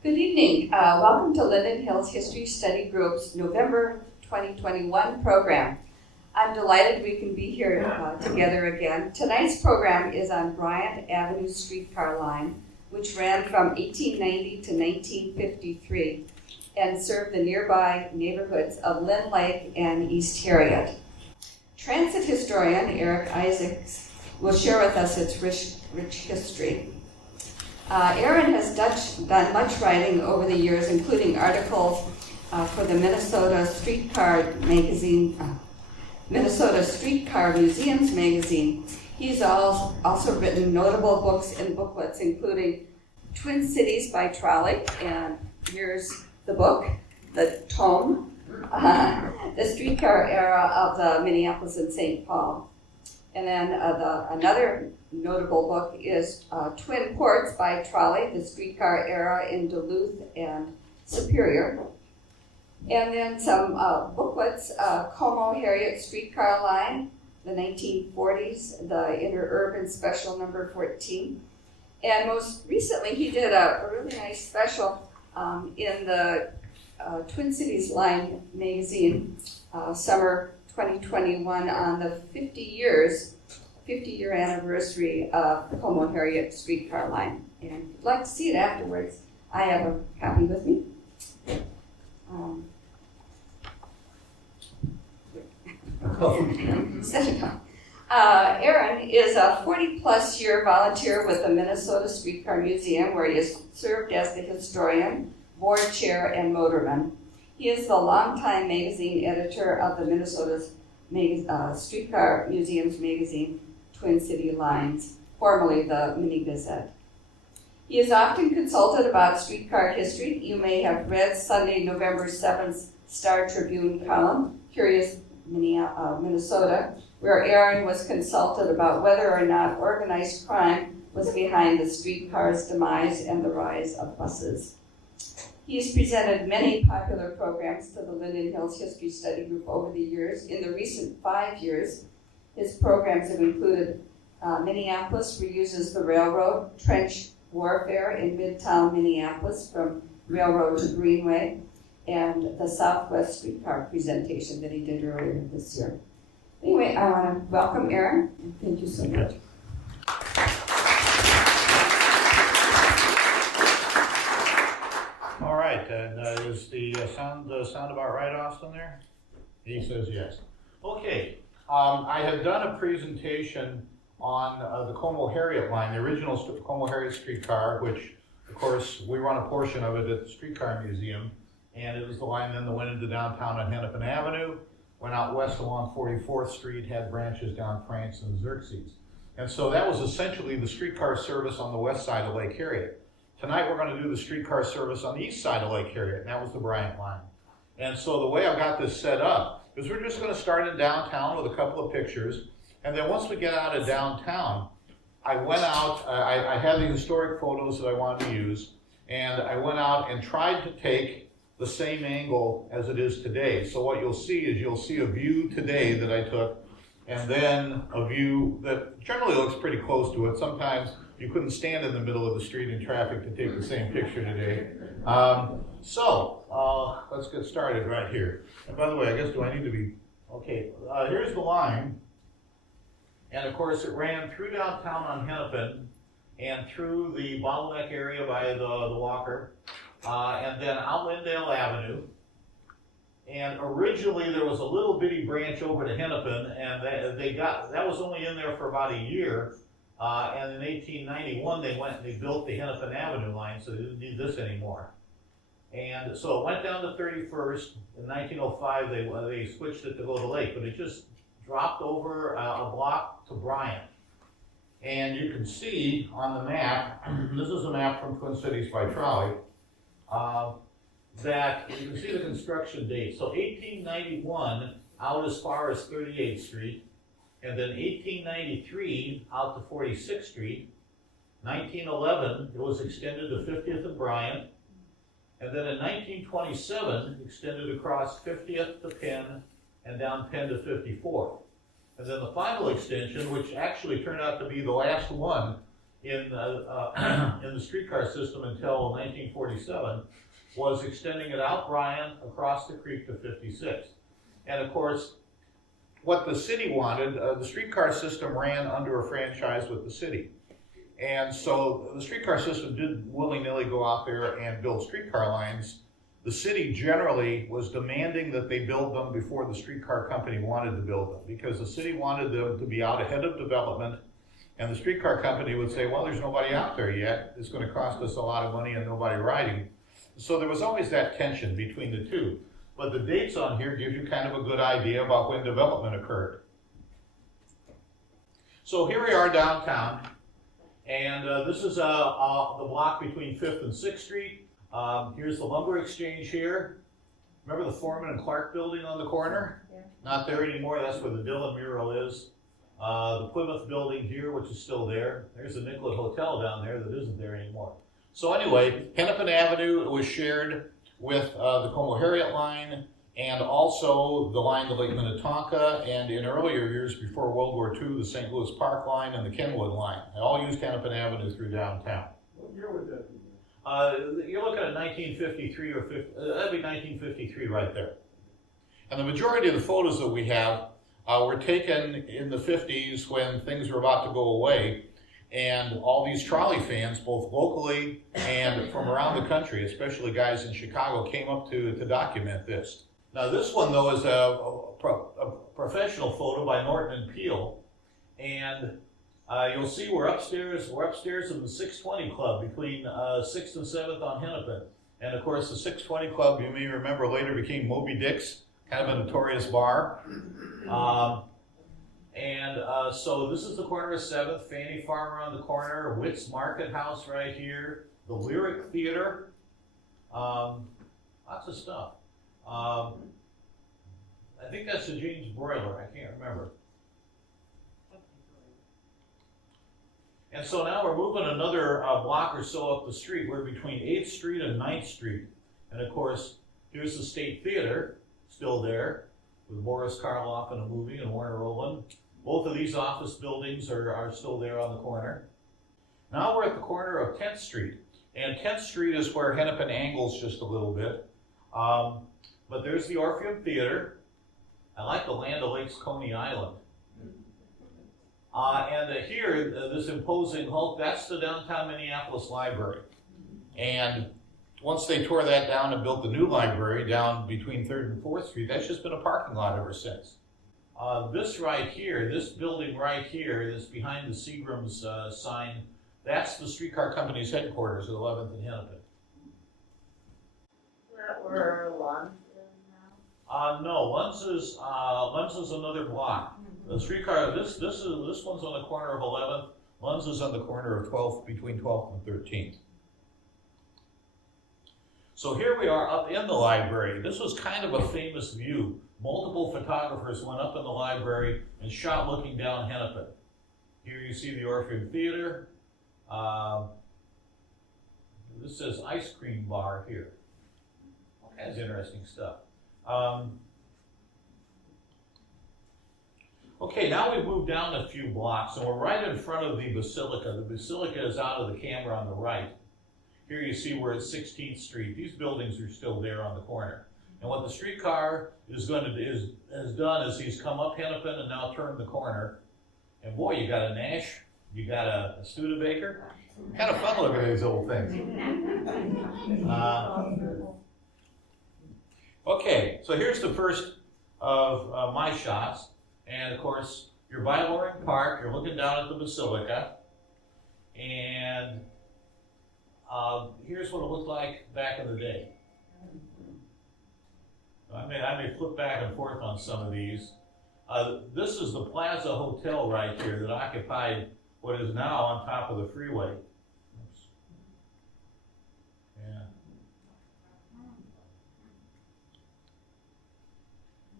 Good evening. Welcome to Linden Hills History Study Group's November 2021 program. I'm delighted we can be here together again. Tonight's program is on Bryant Avenue streetcar line, which ran from 1890 to 1953 and served the nearby neighborhoods of Lynn Lake and East Harriet. Transit historian Eric Isaacs will share with us its rich history. Aaron has done much writing over the years, including articles for the Minnesota Streetcar Museums magazine. He's also written notable books and booklets, including Twin Cities by Trolley, and here's the book, the tome, the streetcar era of the Minneapolis and St. Paul. And then another notable book is Twin Ports by Trolley, the streetcar era in Duluth and Superior. And then some booklets, Como Harriet Streetcar Line, the 1940s, the Interurban Special number 14. And most recently, he did a really nice special in the Twin Cities Line magazine, summer 2021, on the 50-year anniversary of the Como Harriet Streetcar Line. And if you'd like to see it afterwards, I have a copy with me. Aaron is a 40-plus year volunteer with the Minnesota Streetcar Museum, where he has served as the historian, board chair, and motorman. He is the longtime magazine editor of the Minnesota's Streetcar Museums magazine, Twin City Lines, formerly the Mini Gazette. He is often consulted about streetcar history. You may have read Sunday, November 7th Star Tribune column, Curious Minnesota, where Aaron was consulted about whether or not organized crime was behind the streetcar's demise and the rise of buses. He's presented many popular programs to the Linden Hills History Study Group over the years. In the recent 5 years, his programs have included Minneapolis Reuses the Railroad, Trench Warfare in Midtown Minneapolis from Railroad to Greenway, and the Southwest Streetcar presentation that he did earlier this year. Anyway, I want to welcome Aaron, and thank you so much. All right, and is the sound about right, Austin, there? He says yes. Okay, I have done a presentation on the Como Harriet line, the original Como Harriet streetcar, which, of course, we run a portion of it at the Streetcar Museum, and it was the line then that went into downtown on Hennepin Avenue, went out west along 44th Street, had branches down France and Xerxes. And so that was essentially the streetcar service on the west side of Lake Harriet. Tonight we're going to do the streetcar service on the east side of Lake Harriet, and that was the Bryant line. And so the way I've got this set up is we're just going to start in downtown with a couple of pictures, and then once we get out of downtown, I went out, I had the historic photos that I wanted to use, and I went out and tried to take the same angle as it is today. So what you'll see is you'll see a view today that I took, and then a view that generally looks pretty close to it. Sometimes you couldn't stand in the middle of the street in traffic to take the same picture today. Let's get started right here. And by the way, I guess, do I need to be, okay, here's the line. And of course it ran through downtown on Hennepin and through the Bottleneck area by the Walker, and then out Lyndale Avenue. And originally there was a little bitty branch over to Hennepin, and that was only in there for about a year. And in 1891 they went and they built the Hennepin Avenue line, so they didn't need this anymore. And so it went down to 31st. In 1905 they switched it to go to Lake, but it just dropped over a block to Bryant. And you can see on the map, this is a map from Twin Cities by Trolley, that you can see the construction date. So 1891 out as far as 38th Street, and then 1893 out to 46th Street. 1911 it was extended to 50th and Bryant, and then in 1927 extended across 50th to Penn and down Penn to 54th. And then the final extension, which actually turned out to be the last one, in the streetcar system until 1947 was extending it out Bryant across the creek to 56. And of course, what the city wanted, the streetcar system ran under a franchise with the city. And so the streetcar system didn't willy-nilly go out there and build streetcar lines. The city generally was demanding that they build them before the streetcar company wanted to build them, because the city wanted them to be out ahead of development, and the streetcar company would say, well, there's nobody out there yet. It's going to cost us a lot of money and nobody riding. So there was always that tension between the two. But the dates on here give you kind of a good idea about when development occurred. So here we are downtown, and this is the block between 5th and 6th Street. Here's the lumber exchange here. Remember the Foreman and Clark building on the corner? Yeah. Not there anymore. That's where the Dillon mural is. The Plymouth building here, which is still there. There's the Nicollet Hotel down there that isn't there anymore. So anyway, Hennepin Avenue was shared with the Como Harriet line, and also the line to Lake Minnetonka, and in earlier years before World War II, the St. Louis Park line and the Kenwood line. They all used Hennepin Avenue through downtown. What year would that be? You're looking at 1953 or 50, that'd be 1953 right there. And the majority of the photos that we have were taken in the 50s when things were about to go away, and all these trolley fans, both locally and from around the country, especially guys in Chicago, came up to document this. Now this one though is a professional photo by Norton and Peele, and you'll see we're upstairs in the 620 Club between 6th and 7th on Hennepin. And of course the 620 Club, you may remember, later became Moby Dick's, kind of a notorious bar. So this is the corner of 7th, Fannie Farmer on the corner, Witt's Market House right here, the Lyric Theater, lots of stuff. I think that's the James Broiler, I can't remember. And so now we're moving another block or so up the street. We're between 8th Street and 9th Street. And of course, here's the State Theater, still there, with Boris Karloff in a movie and Warner Rowland. Both of these office buildings are still there on the corner. Now we're at the corner of 10th Street. And 10th Street is where Hennepin angles just a little bit. But there's the Orpheum Theater. I like the Land O'Lakes Coney Island. And here, this imposing hulk, that's the downtown Minneapolis Library. And once they tore that down and built the new library down between 3rd and 4th Street, that's just been a parking lot ever since. This right here, this building right here, this behind the Seagram's sign, that's the streetcar company's headquarters at 11th and Hennepin. Is that where Lund is now? No, Lund's is another block. The streetcar, this one's on the corner of 11th. Lund's is on the corner of 12th, between 12th and 13th. So here we are up in the library. This was kind of a famous view. Multiple photographers went up in the library and shot looking down Hennepin. Here you see the Orpheum Theater. This says ice cream bar here. All kinds of interesting stuff. Okay, now we've moved down a few blocks, and we're right in front of the Basilica. The Basilica is out of the camera on the right. Here you see we're at 16th Street. These buildings are still there on the corner. And what the streetcar has done is he's come up Hennepin and now turned the corner. And boy, you got a Nash, you got a Studebaker. Kind of fun looking at these old things. Okay, so here's the first of my shots. And of course, you're by Loring Park, you're looking down at the Basilica. And here's what it looked like back in the day. I may flip back and forth on some of these. This is the Plaza Hotel right here that occupied what is now on top of the freeway. Oops. Yeah.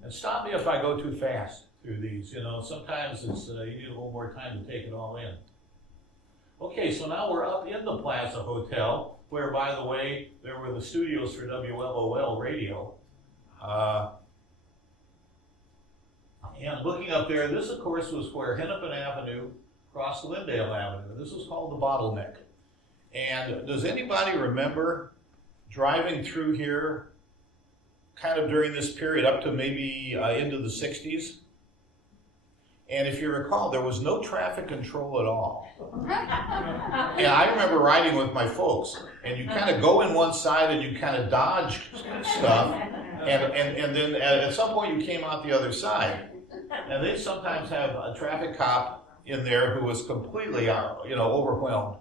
And stop me if I go too fast through these. You know, sometimes it's you need a little more time to take it all in. Okay, so now we're up in the Plaza Hotel, where, by the way, there were the studios for WLOL radio. And looking up there, this, of course, was where Hennepin Avenue across Linden Avenue. This was called the Bottleneck. And does anybody remember driving through here kind of during this period up to maybe into the 60s? And if you recall, there was no traffic control at all. And I remember riding with my folks, and you kind of go in one side and you kind of dodge stuff, and then at some point you came out the other side. And they sometimes have a traffic cop in there who was completely, overwhelmed.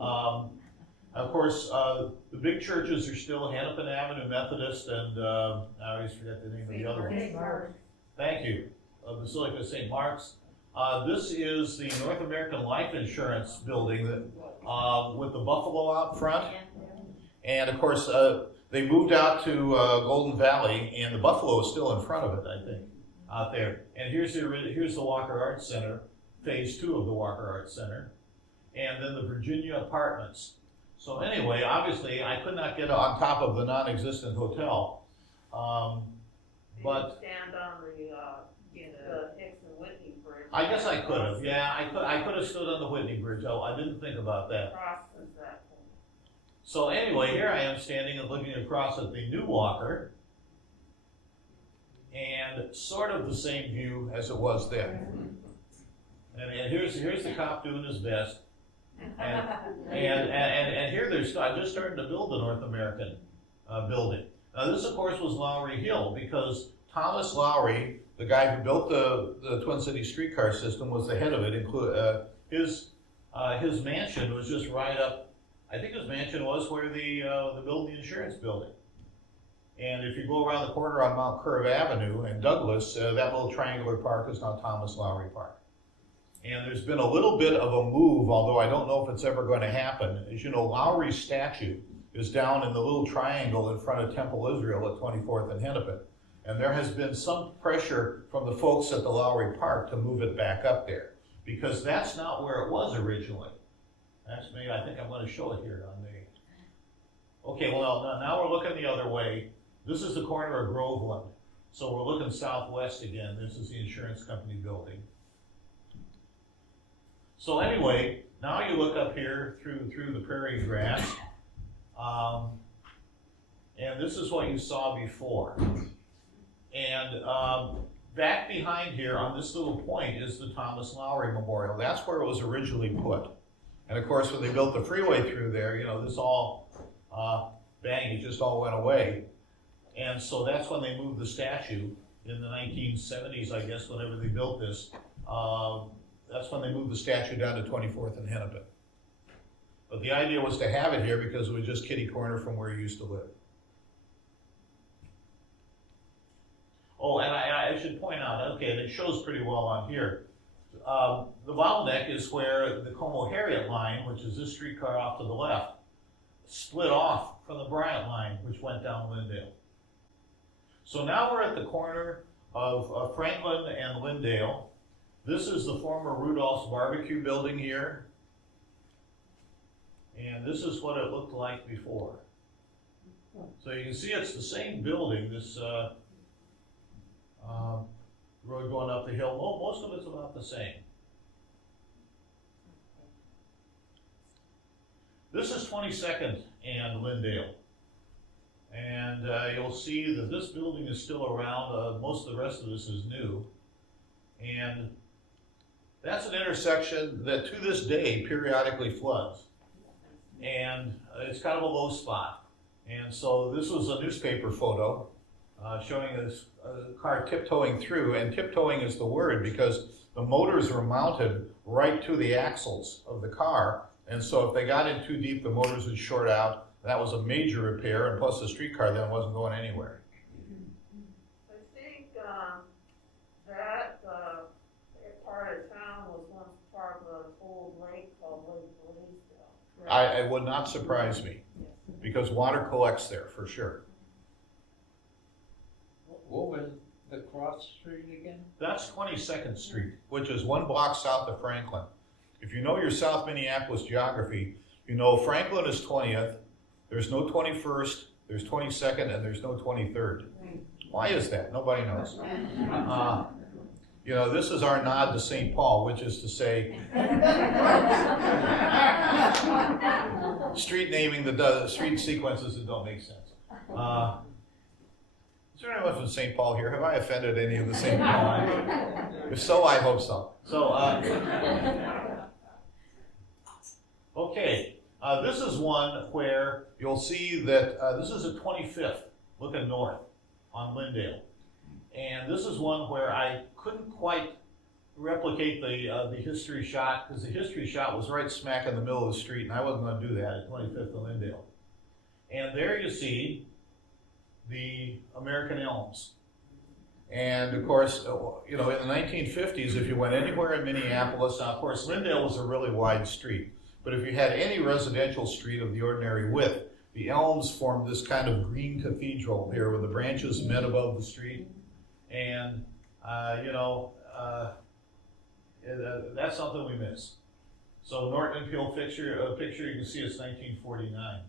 Of course, the big churches are still Hennepin Avenue Methodist, and I always forget the name of the other one. Thank you. Basilica of St. Mark's. This is the North American Life Insurance building that, with the buffalo out front. And of course, they moved out to Golden Valley, and the buffalo is still in front of it, I think, out there. And here's the Walker Arts Center, phase 2 of the Walker Arts Center, and then the Virginia Apartments. So anyway, obviously, I could not get on top of the non-existent hotel, but stand on the Hicks and Whitney Bridge. I guess I could have. Yeah, I could have stood on the Whitney Bridge. I didn't think about that. Crosses that point. So anyway, here I am standing and looking across at the new Walker, and sort of the same view as it was then. And here's the cop doing his best. And here they're just starting to build the North American building. Now this, of course, was Lowry Hill, because Thomas Lowry, the guy who built the Twin Cities streetcar system, was the head of it. His mansion was just right up. I think his mansion was where they built the insurance building. And if you go around the corner on Mount Curve Avenue in Douglas, that little triangular park is now Thomas Lowry Park. And there's been a little bit of a move, although I don't know if it's ever going to happen. As you know, Lowry's statue is down in the little triangle in front of Temple Israel at 24th and Hennepin. And there has been some pressure from the folks at the Lowry Park to move it back up there, because that's not where it was originally. Actually, I think I'm going to show it here on the... Okay, well, now we're looking the other way. This is the corner of Groveland. So we're looking southwest again. This is the insurance company building. So anyway, now you look up here through the prairie grass, and this is what you saw before. And back behind here on this little point is the Thomas Lowry Memorial. That's where it was originally put. And of course, when they built the freeway through there, this all, bang, it just all went away. And so that's when they moved the statue in the 1970s, I guess, whenever they built this. That's when they moved the statue down to 24th and Hennepin. But the idea was to have it here because it was just kitty corner from where you used to live. Oh, and I should point out, okay, and it shows pretty well on here. The Bottleneck is where the Como Harriet line, which is this streetcar off to the left, split off from the Bryant line, which went down Linden. So now we're at the corner of Franklin and Lindale. This is the former Rudolph's Barbecue building here. And this is what it looked like before. So you can see it's the same building, this road going up the hill. Well, most of it's about the same. This is 22nd and Lindale. And you'll see that this building is still around. Most of the rest of this is new. And that's an intersection that to this day periodically floods. And it's kind of a low spot. And so this was a newspaper photo showing this car tiptoeing through. And tiptoeing is the word because the motors were mounted right to the axles of the car. And so if they got in too deep, the motors would short out. That was a major repair, and plus the streetcar then wasn't going anywhere. I think that part of town was once part of an old lake called Lake Blaisdell. It would not surprise me, because water collects there for sure. What was the cross street again? That's 22nd Street, which is 1 block south of Franklin. If you know your South Minneapolis geography, you know Franklin is 20th, there's no 21st, there's 22nd, and there's no 23rd. Why is that? Nobody knows. You know, this is our nod to St. Paul, which is to say, street naming that does, street sequences that don't make sense. Is there anyone from St. Paul here? Have I offended any of the St. Paul? If so, I hope so. So, okay, this is one where you'll see that this is at 25th, looking north on Lindale. And this is one where I couldn't quite replicate the history shot, because the history shot was right smack in the middle of the street, and I wasn't going to do that at 25th and Lindale. And there you see the American elms. And of course, you know, in the 1950s, if you went anywhere in Minneapolis, now of course, Lindale was a really wide street, but if you had any residential street of the ordinary width, the elms formed this kind of green cathedral here where the branches met above the street. And, you know, that's something we miss. So Norton and Peel picture, you can see it's 1949.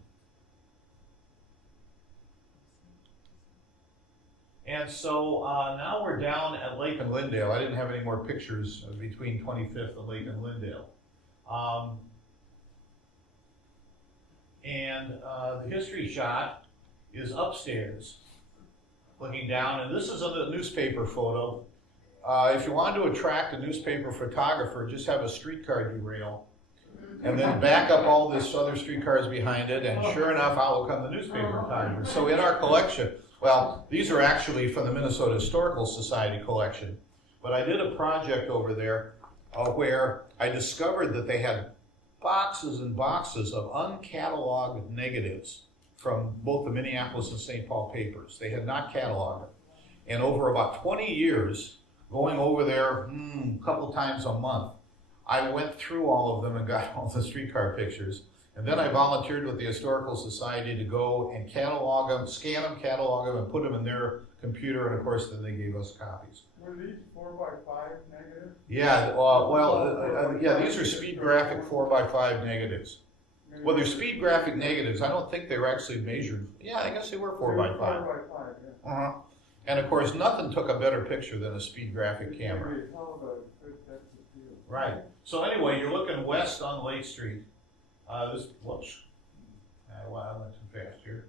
And so now we're down at Lake and Lindale. I didn't have any more pictures between 25th and Lake and Lindale. The history shot is upstairs, looking down, and this is a newspaper photo. If you wanted to attract a newspaper photographer, just have a streetcar derail, and then back up all this other streetcars behind it, and sure enough, out will come the newspaper photographer. So in our collection, well, these are actually from the Minnesota Historical Society collection, but I did a project over there where I discovered that they had boxes and boxes of uncatalogued negatives from both the Minneapolis and St. Paul papers. They had not cataloged them. And over about 20 years, going over there a couple times a month, I went through all of them and got all the streetcar pictures. And then I volunteered with the Historical Society to go and catalog them, scan them, catalog them, and put them in their computer. And of course, then they gave us copies. Were these 4x5 negatives? Yeah, yeah, these are speed graphic 4x5 negatives. Well, they're speed graphic negatives. I don't think they were actually measured. Yeah, I guess they were 4x5. 4x5, yeah. And of course, nothing took a better picture than a speed graphic camera. Right. So anyway, you're looking west on Lake Street. Whoops. Wow, I went too fast here.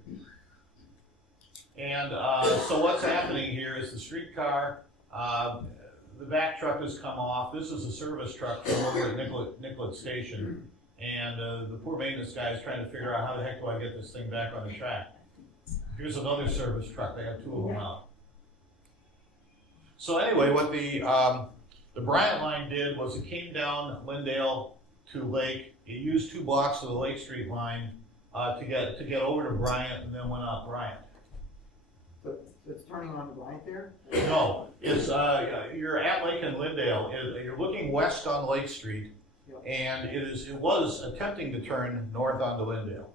And so what's happening here is the streetcar, the back truck has come off. This is a service truck from over at Nicollet Station. And the poor maintenance guy is trying to figure out how the heck do I get this thing back on the track. Here's another service truck. They have two of them out. So anyway, what the Bryant line did was it came down Lindale to Lake. It used 2 blocks of the Lake Street line to get over to Bryant, and then went up Bryant. So it's turning on to Bryant there? No, it's you're at Lake and Lindale. You're looking west on Lake Street, and it was attempting to turn north onto Lindale.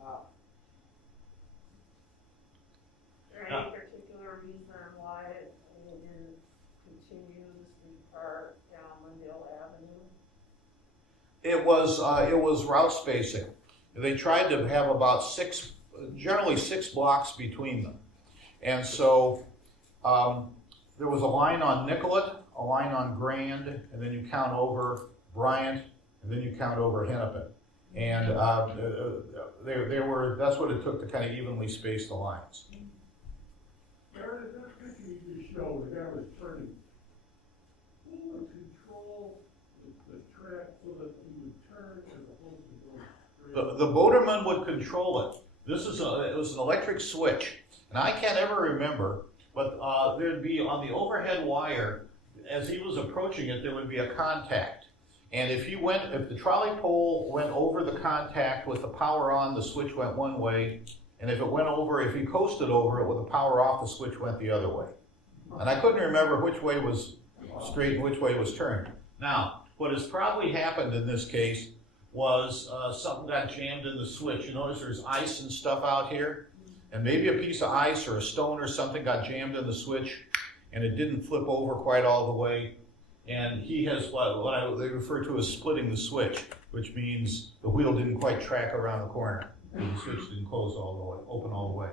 Is there any particular reason why it didn't continue the streetcar down Lindale Avenue? It was route spacing. They tried to have about generally 6 blocks between them. And so there was a line on Nicollet, a line on Grand, and then you count over Bryant, and then you count over Hennepin. And that's what it took to kind of evenly space the lines. Where did that picture you just showed, the guy was turning? Who would control the track so that he would turn as opposed to going straight? The boaterman would control it. It was an electric switch. And I can't ever remember, but there'd be on the overhead wire, as he was approaching it, there would be a contact. And if the trolley pole went over the contact with the power on, the switch went one way. And if he coasted over it with the power off, the switch went the other way. And I couldn't remember which way was straight and which way was turned. Now, what has probably happened in this case was something got jammed in the switch. You notice there's ice and stuff out here? And maybe a piece of ice or a stone or something got jammed in the switch, and it didn't flip over quite all the way. And he has what they refer to as splitting the switch, which means the wheel didn't quite track around the corner, and the switch didn't close all the way, open all the way.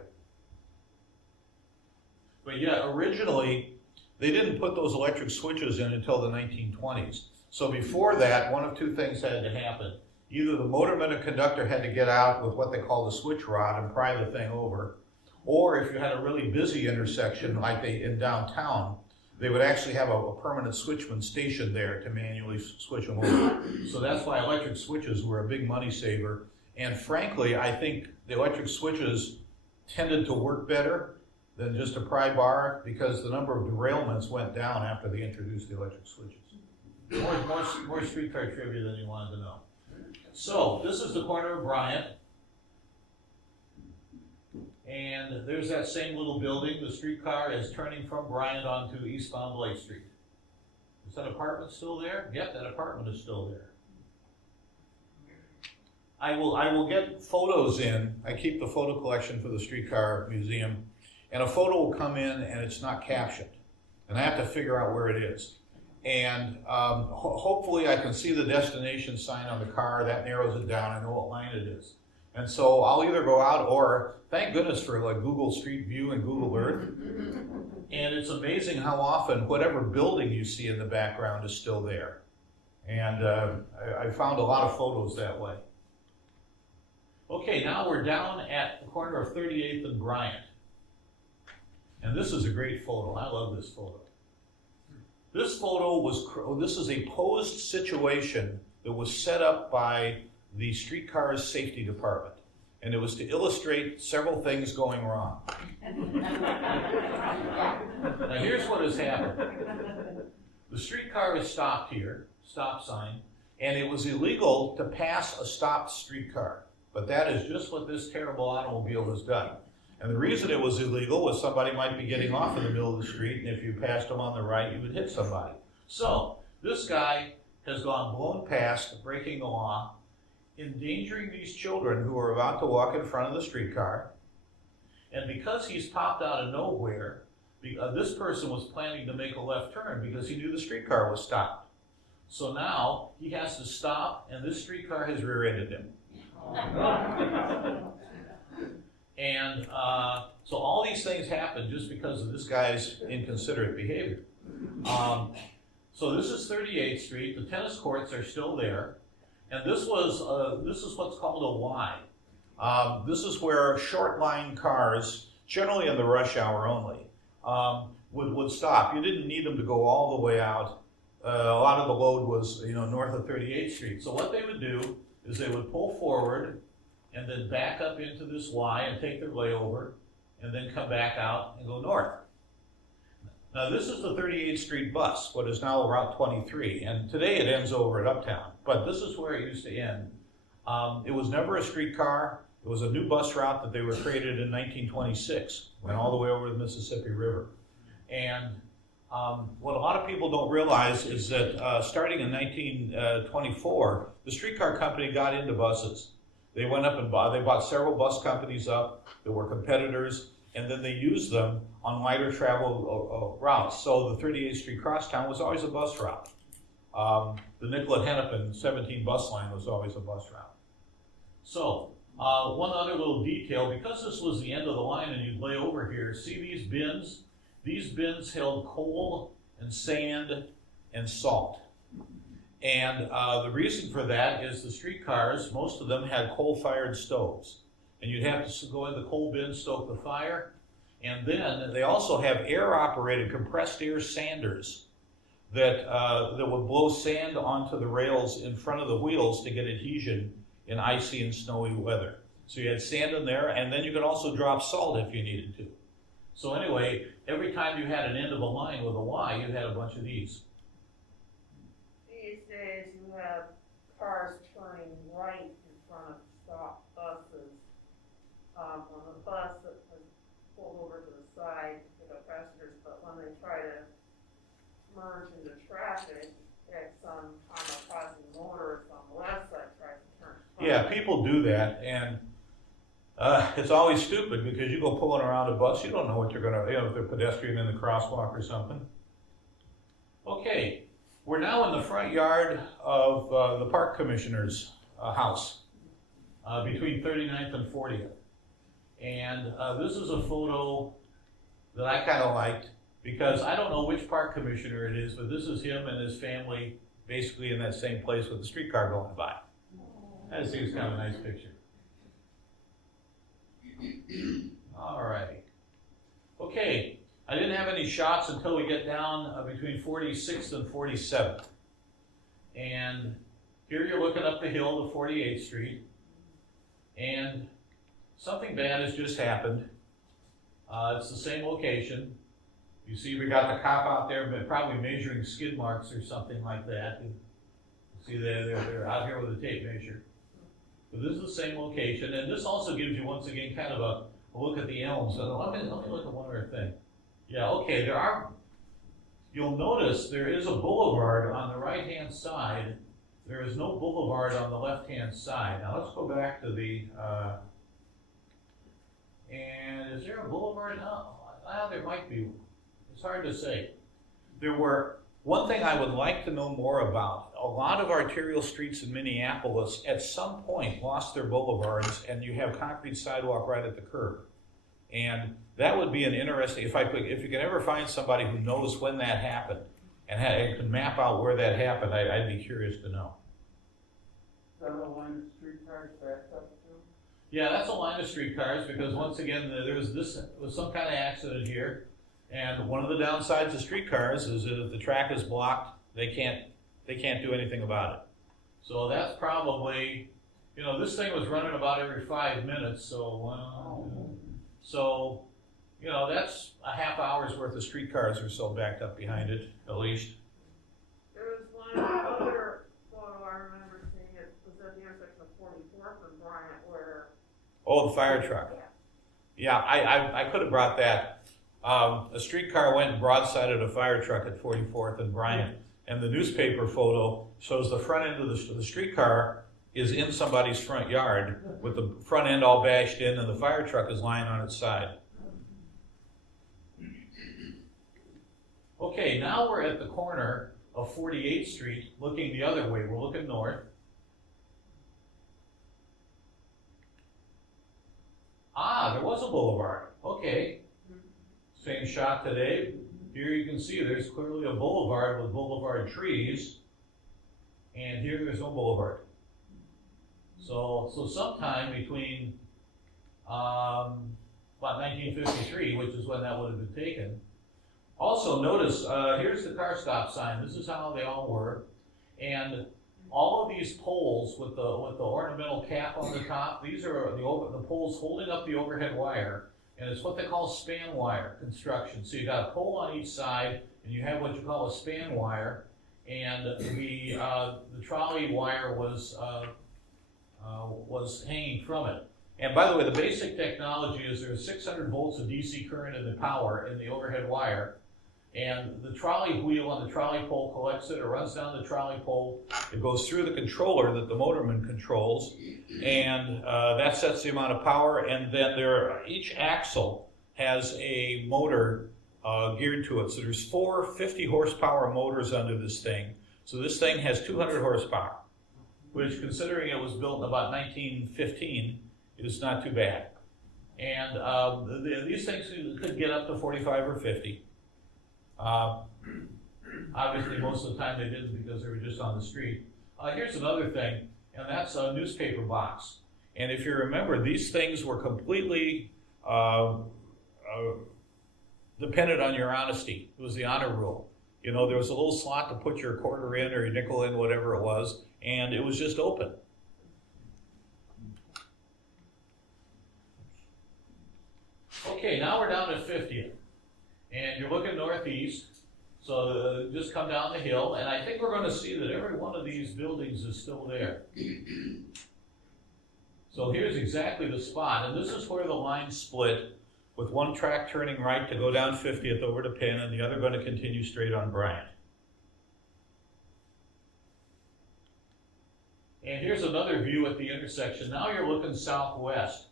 But yeah, originally, they didn't put those electric switches in until the 1920s. So before that, one of two things had to happen. Either the motorman and conductor had to get out with what they call the switch rod and pry the thing over, or if you had a really busy intersection like in downtown, they would actually have a permanent switchman stationed there to manually switch them over. So that's why electric switches were a big money saver. And frankly, I think the electric switches tended to work better than just a pry bar because the number of derailments went down after they introduced the electric switches. More streetcar trivia than you wanted to know. So this is the corner of Bryant. And there's that same little building. The streetcar is turning from Bryant onto eastbound Lake Street. Is that apartment still there? Yep, that apartment is still there. I will get photos in. I keep the photo collection for the streetcar museum. And a photo will come in and it's not captioned. And I have to figure out where it is. And hopefully I can see the destination sign on the car. That narrows it down. I know what line it is. And so I'll either go out or, thank goodness for like Google Street View and Google Earth. And it's amazing how often whatever building you see in the background is still there. And I found a lot of photos that way. Okay, now we're down at the corner of 38th and Bryant. And this is a great photo. I love this photo. This photo this is a posed situation that was set up by the streetcar's safety department. And it was to illustrate several things going wrong. Now here's what has happened. The streetcar is stopped here, stop sign, and it was illegal to pass a stopped streetcar. But that is just what this terrible automobile has done. And the reason it was illegal was somebody might be getting off in the middle of the street, and if you passed them on the right, you would hit somebody. So this guy has gone blown past, breaking the law, endangering these children who are about to walk in front of the streetcar. And because he's popped out of nowhere, this person was planning to make a left turn because he knew the streetcar was stopped. So now he has to stop, and this streetcar has rear-ended him. And so all these things happen just because of this guy's inconsiderate behavior. So this is 38th Street. The tennis courts are still there. And this is what's called a Y. This is where short line cars, generally in the rush hour only, would stop. You didn't need them to go all the way out. A lot of the load was north of 38th Street. So what they would do is they would pull forward and then back up into this Y and take their layover and then come back out and go north. Now this is the 38th Street bus, what is now Route 23, and today it ends over at Uptown, but this is where it used to end. It was never a streetcar. It was a new bus route that they were created in 1926, went all the way over the Mississippi River. And what a lot of people don't realize is that starting in 1924, the streetcar company got into buses. They went up and bought several bus companies up that were competitors, and then they used them on lighter travel routes. So the 38th Street Crosstown was always a bus route. The Nicollet Hennepin 17 bus line was always a bus route. So one other little detail, because this was the end of the line and you'd lay over here, see these bins? These bins held coal and sand and salt. And the reason for that is the streetcars, most of them had coal-fired stoves. And you'd have to go in the coal bin, stoke the fire. And then they also have air-operated compressed air sanders that would blow sand onto the rails in front of the wheels to get adhesion in icy and snowy weather. So you had sand in there, and then you could also drop salt if you needed to. So anyway, every time you had an end of a line with a Y, you had a bunch of these. These days you have cars turning right in front of stop buses. On the bus that was pulled over to the side to pick up passengers, but when they try to merge into traffic, some kamikaze motorist on the left side tries to turn. Yeah, people do that, and it's always stupid because you go pulling around a bus, you don't know what you're going to, if they're pedestrian in the crosswalk or something. Okay, we're now in the front yard of the park commissioner's house between 39th and 40th. And this is a photo that I kind of liked because I don't know which park commissioner it is, but this is him and his family basically in that same place with the streetcar going by. I just think it's kind of a nice picture. All right. Okay, I didn't have any shots until we get down between 46th and 47th. And here you're looking up the hill to 48th Street. And something bad has just happened. It's the same location. You see we got the cop out there but probably measuring skid marks or something like that. You see they're out here with a tape measure. But this is the same location, and this also gives you, once again, kind of a look at the elms. So let me look at one other thing. Yeah, okay, you'll notice there is a boulevard on the right-hand side. There is no boulevard on the left-hand side. Now let's go back to and is there a boulevard? No, there might be. It's hard to say. One thing I would like to know more about, a lot of arterial streets in Minneapolis at some point lost their boulevards, and you have concrete sidewalk right at the curb. And that would be an interesting, if you can ever find somebody who knows when that happened and can map out where that happened, I'd be curious to know. Is that a line of streetcars backed up to? Yeah, that's a line of streetcars because once again, there was some kind of accident here. And one of the downsides of streetcars is that if the track is blocked, they can't do anything about it. So that's probably, this thing was running about every 5 minutes, so that's a half hour's worth of streetcars or so backed up behind it, at least. There was one other photo I remember seeing, it was at the intersection of 44th and Bryant where. Oh, the fire truck. Yeah, I could have brought that. A streetcar went broadsided a fire truck at 44th and Bryant, and the newspaper photo shows the front end of the streetcar is in somebody's front yard with the front end all bashed in, and the fire truck is lying on its side. Okay, now we're at the corner of 48th Street, looking the other way. We're looking north. There was a boulevard. Okay. Same shot today. Here you can see there's clearly a boulevard with boulevard trees, and here there's no boulevard. So sometime between about 1953, which is when that would have been taken. Also notice, here's the car stop sign. This is how they all were, and all of these poles with the ornamental cap on the top. These are the poles holding up the overhead wire. And it's what they call span wire construction. So you got a pole on each side, and you have what you call a span wire, and the trolley wire was hanging from it. And by the way, the basic technology is there's 600 volts of DC current in the power in the overhead wire, and the trolley wheel on the trolley pole collects it. It runs down the trolley pole. It goes through the controller that the motorman controls, and that sets the amount of power. And then each axle has a motor geared to it. So there's 4 50 horsepower motors under this thing. So this thing has 200 horsepower, which, considering it was built in about 1915, is not too bad. And these things could get up to 45 or 50. Obviously, most of the time they didn't because they were just on the street. Here's another thing, and that's a newspaper box. And if you remember, these things were completely dependent on your honesty. It was the honor rule. There was a little slot to put your quarter in or your nickel in, whatever it was, and it was just open. Okay, now we're down at 50th. And you're looking northeast, so just come down the hill, and I think we're going to see that every one of these buildings is still there. So here's exactly the spot, and this is where the line split, with one track turning right to go down 50th over to Penn, and the other going to continue straight on Bryant. And here's another view at the intersection. Now you're looking southwest.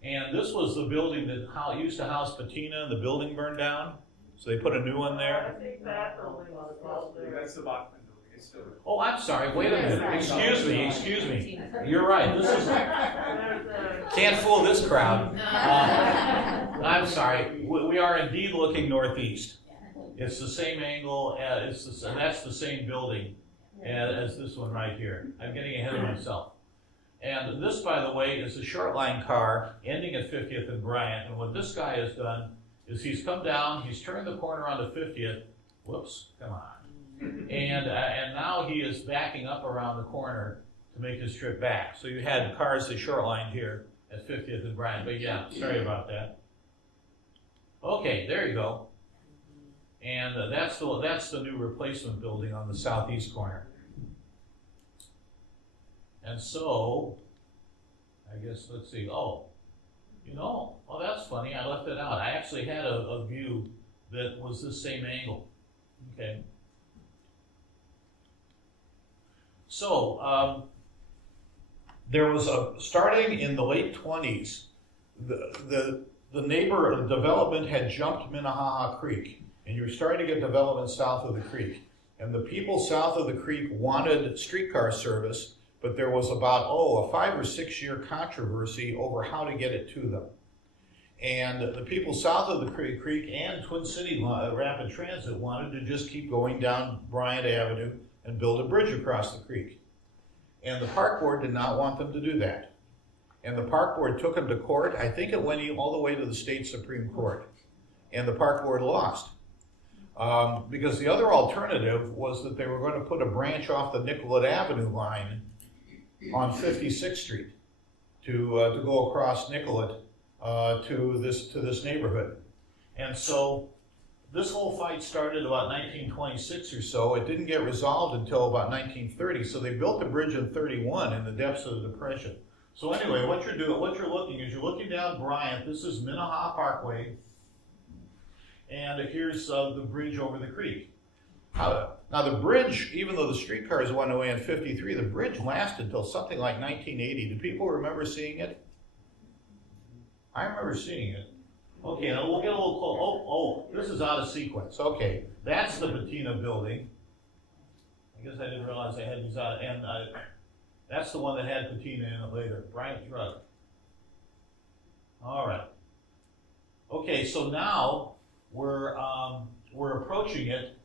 And this was the building that used to house Patina, and the building burned down. So they put a new one there. I think that building was still there. That's the Bachman building. It's still there. Oh, I'm sorry. Wait a minute. Excuse me. You're right. This is can't fool this crowd. I'm sorry. We are indeed looking northeast. It's the same angle, that's the same building as this one right here. I'm getting ahead of myself. And this, by the way, is a short line car ending at 50th and Bryant. And what this guy has done is he's come down, he's turned the corner onto 50th. Whoops, come on. And now he is backing up around the corner to make his trip back. So you had cars that short lined here at 50th and Bryant. But yeah, sorry about that. Okay, there you go. And that's the new replacement building on the southeast corner. And so, I guess, let's see, that's funny, I left it out. I actually had a view that was the same angle, okay? So, there was starting in the late 20s, the development had jumped Minnehaha Creek, and you were starting to get development south of the creek. And the people south of the creek wanted streetcar service, but there was about, a 5 or 6 year controversy over how to get it to them. And the people south of the creek and Twin City Rapid Transit wanted to just keep going down Bryant Avenue and build a bridge across the creek. And the park board did not want them to do that. And the park board took them to court. I think it went all the way to the state Supreme Court. And the park board lost. Because the other alternative was that they were going to put a branch off the Nicollet Avenue line on 56th Street to go across Nicollet to this neighborhood. And so this whole fight started about 1926 or so. It didn't get resolved until about 1930. So they built the bridge in 31 in the depths of the Depression. So anyway, what you're looking down Bryant. This is Minnehaha Parkway. And here's the bridge over the creek. Now the bridge, even though the streetcars went away in 53, the bridge lasted until something like 1980. Do people remember seeing it? I remember seeing it. Okay, now we'll get a little close. This is out of sequence. Okay, that's the Patina building. I guess I didn't realize I had these out. And that's the one that had Patina in it later. Bryant Drug. All right. Okay, so now we're approaching it.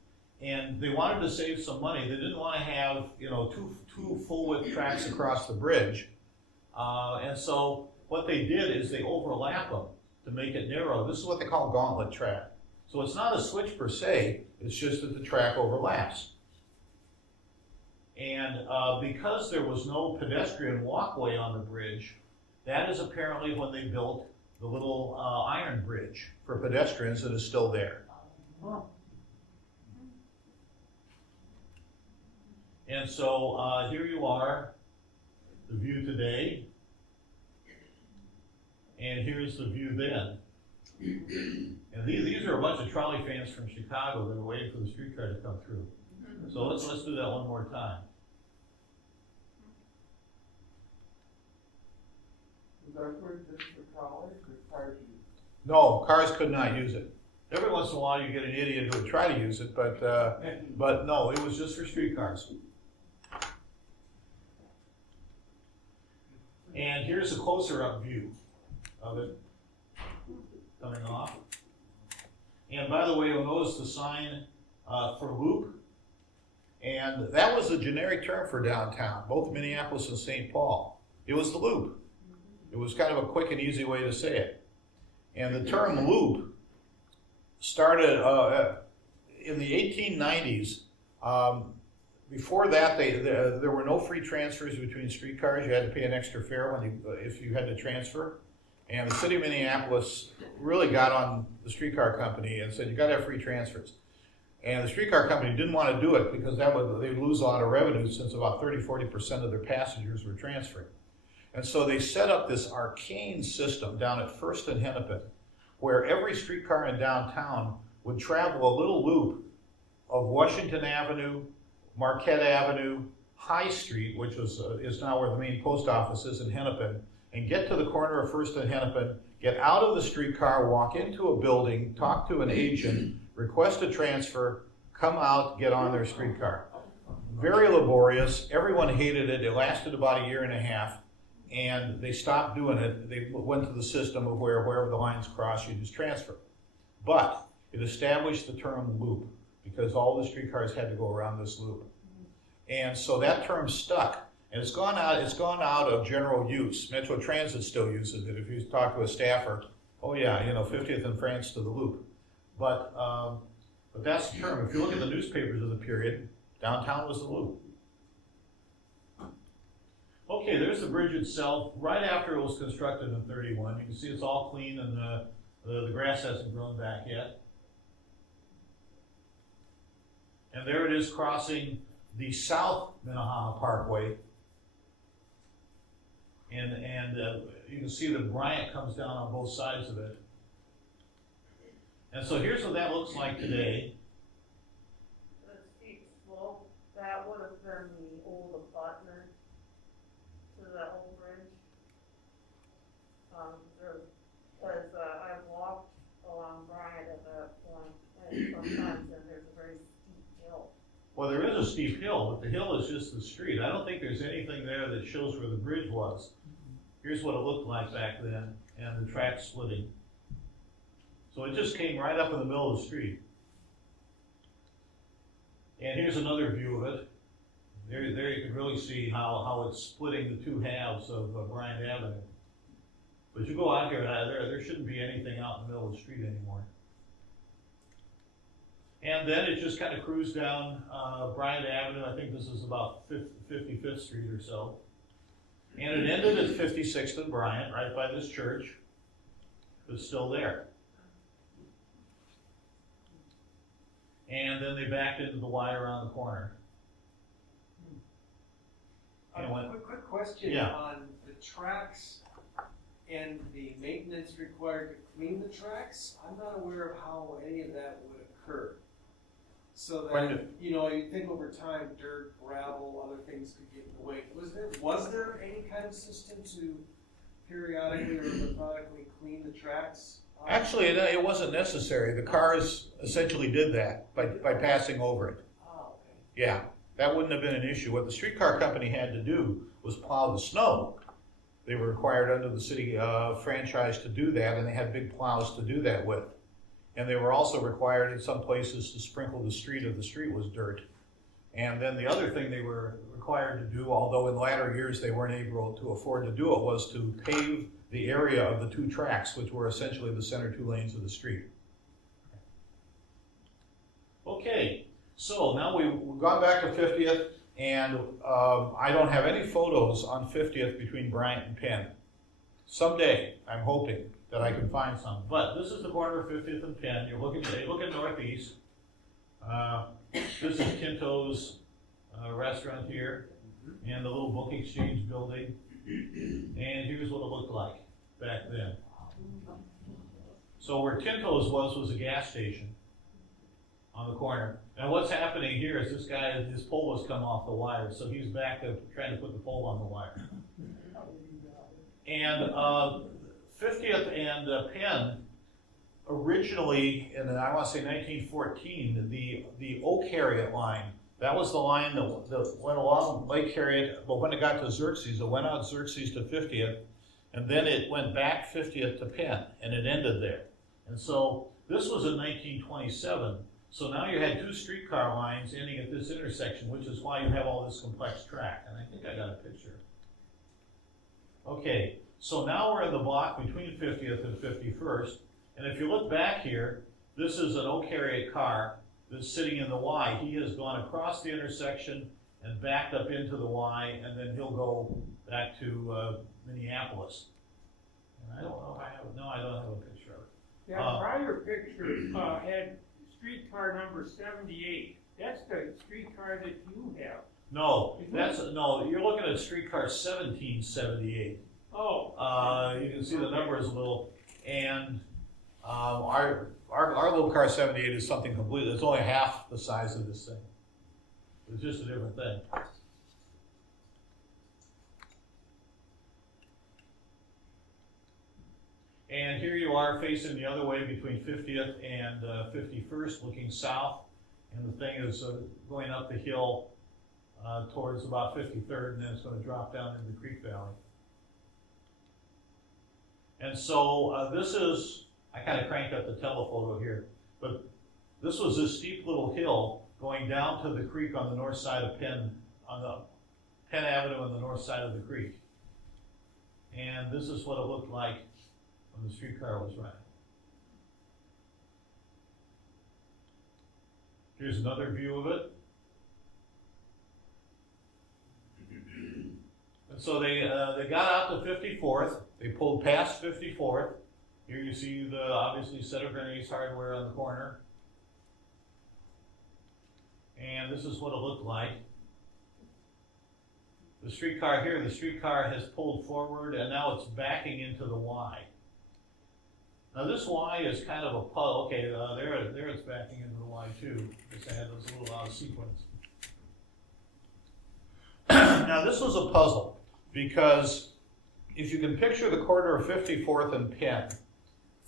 And they wanted to save some money. They didn't want to have, two full width tracks across the bridge. And so what they did is they overlap them to make it narrow. This is what they call gauntlet track. So it's not a switch per se, it's just that the track overlaps. And because there was no pedestrian walkway on the bridge, that is apparently when they built the little iron bridge for pedestrians that is still there. Huh. And so here you are, the view today, and here's the view then. And these are a bunch of trolley fans from Chicago that are waiting for the streetcar to come through. So let's do that one more time. Was that for just for college or cars? No, cars could not use it. Every once in a while you get an idiot who would try to use it, but no, it was just for streetcars. And here's a closer up view of it coming off. And by the way, you'll notice the sign for loop. And that was a generic term for downtown, both Minneapolis and St. Paul. It was the loop. It was kind of a quick and easy way to say it. And the term loop started in the 1890s. Before that, there were no free transfers between streetcars. You had to pay an extra fare if you had to transfer. And the city of Minneapolis really got on the streetcar company and said, you got to have free transfers. And the streetcar company didn't want to do it because they'd lose a lot of revenue since about 30-40% of their passengers were transferring. And so they set up this arcane system down at First and Hennepin, where every streetcar in downtown would travel a little loop of Washington Avenue, Marquette Avenue, High Street, which is now where the main post office is in Hennepin, and get to the corner of First and Hennepin, get out of the streetcar, walk into a building, talk to an agent, request a transfer, come out, get on their streetcar. Very laborious. Everyone hated it. It lasted about a year and a half, and they stopped doing it. They went to the system of wherever the lines cross, you just transfer. But it established the term loop because all the streetcars had to go around this loop. And so that term stuck. And it's gone out of general use. Metro Transit still uses it. If you talk to a staffer, oh yeah, 50th and France to the loop. But that's the term. If you look at the newspapers of the period, downtown was the loop. Okay, there's the bridge itself. Right after it was constructed in 31, you can see it's all clean and the grass hasn't grown back yet. And there it is crossing the South Minnehaha Parkway. And you can see that Bryant comes down on both sides of it. And so here's what that looks like today. The steep slope, that would have been the old abutment to the old bridge. Because I walked along Bryant at that point, and sometimes there's a very steep hill. Well, there is a steep hill, but the hill is just the street. I don't think there's anything there that shows where the bridge was. Here's what it looked like back then, and the track splitting. So it just came right up in the middle of the street. And here's another view of it. There you can really see how it's splitting the two halves of Bryant Avenue. But you go out here, there shouldn't be anything out in the middle of the street anymore. And then it just kind of cruised down Bryant Avenue. I think this is about 55th Street or so. And it ended at 56th and Bryant, right by this church. It's still there. And then they backed into the Y around the corner. Quick question Yeah. on the tracks and the maintenance required to clean the tracks. I'm not aware of how any of that would occur. So that, you think over time, dirt, gravel, other things could get in the way. Was there any kind of system to periodically or methodically clean the tracks? Actually, it wasn't necessary. The cars essentially did that by passing over it. Oh, okay. Yeah, that wouldn't have been an issue. What the streetcar company had to do was plow the snow. They were required under the city franchise to do that, and they had big plows to do that with. And they were also required in some places to sprinkle the street if the street was dirt. And then the other thing they were required to do, although in latter years they weren't able to afford to do it, was to pave the area of the two tracks, which were essentially the center two lanes of the street. Okay, so now we've gone back to 50th, and I don't have any photos on 50th between Bryant and Penn. Someday, I'm hoping that I can find some. But this is the corner of 50th and Penn. You're looking northeast. This is Tinto's restaurant here, and the little book exchange building. And here's what it looked like back then. So where Tinto's was a gas station on the corner. And what's happening here is this guy, his pole has come off the wire, so he's back to trying to put the pole on the wire. And 50th and Penn, originally, in I want to say 1914, the Oak Harriet line, that was the line that went along Lake Harriet, but when it got to Xerxes, it went out Xerxes to 50th, and then it went back 50th to Penn, and it ended there. And so this was in 1927, so now you had two streetcar lines ending at this intersection, which is why you have all this complex track, and I think I got a picture. Okay, so now we're in the block between 50th and 51st, and if you look back here, this is an Oak Harriet car that's sitting in the Y. He has gone across the intersection and backed up into the Y, and then he'll go back to Minneapolis. And I don't know if I have, no, I don't have a picture of it. That prior picture had streetcar number 78. That's the streetcar that you have. No, you're looking at streetcar 1778. Oh. You can see the numbers a little, and our little car 78 is something completely, it's only half the size of this thing. It's just a different thing. And here you are facing the other way between 50th and 51st, looking south, and the thing is going up the hill towards about 53rd, and then it's going to drop down into the Creek Valley. And so this is, I kind of cranked up the telephoto here, But this was this steep little hill going down to the creek on the north side of Penn Avenue on the north side of the creek. And this is what it looked like when the streetcar was running. Here's another view of it. And so they got out to 54th. They pulled past 54th. Here you see the obviously Set of Grenades hardware on the corner. And this is what it looked like. The streetcar here, the streetcar has pulled forward and now it's backing into the Y. Now this Y is kind of a puzzle. Okay, there it's backing into the Y too. Because I had those little out of sequence. Now this was a puzzle because if you can picture the corner of 54th and Penn,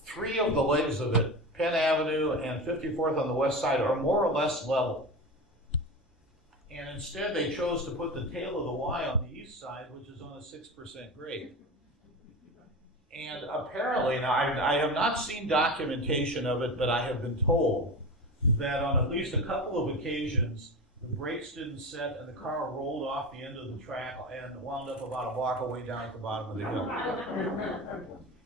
three of the legs of it, Penn Avenue and 54th on the west side, are more or less level. And instead they chose to put the tail of the Y on the east side, which is on a 6% grade. And apparently, now I have not seen documentation of it, but I have been told that on at least a couple of occasions, the brakes didn't set and the car rolled off the end of the track and wound up about a block away down at the bottom of the hill.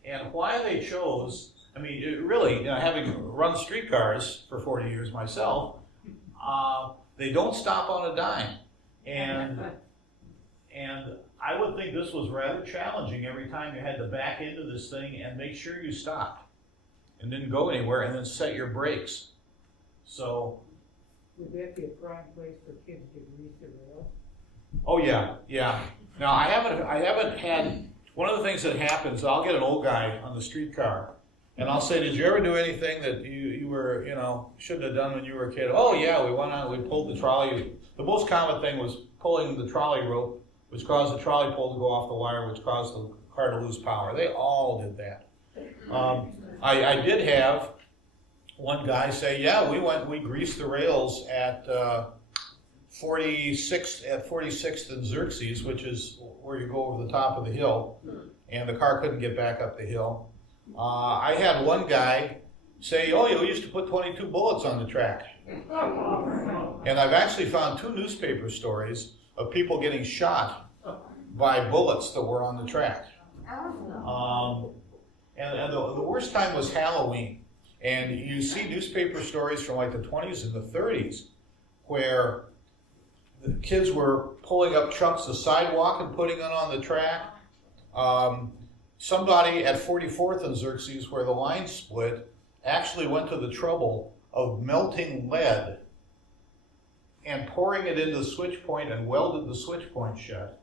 And why they chose, I mean, it really, having run streetcars for 40 years myself, they don't stop on a dime. And I would think this was rather challenging every time you had to back into this thing and make sure you stopped and didn't go anywhere and then set your brakes. So. Would that be a prime place for kids to grease the rail? Oh yeah, yeah. Now I haven't had, one of the things that happens, I'll get an old guy on the streetcar and I'll say, did you ever do anything that you were, shouldn't have done when you were a kid? Oh yeah, we went on, we pulled the trolley. The most common thing was pulling the trolley rope, which caused the trolley pole to go off the wire, which caused the car to lose power. They all did that. I did have one guy say, yeah, we greased the rails at 46th and Xerxes, which is where you go over the top of the hill, and the car couldn't get back up the hill. I had one guy say, oh, we used to put 22 bullets on the track. And I've actually found 2 newspaper stories of people getting shot by bullets that were on the track. And the worst time was Halloween. And you see newspaper stories from like the 20s and the 30s where the kids were pulling up chunks of sidewalk and putting it on the track. Somebody at 44th and Xerxes, where the line split, actually went to the trouble of melting lead and pouring it into the switch point and welded the switch point shut.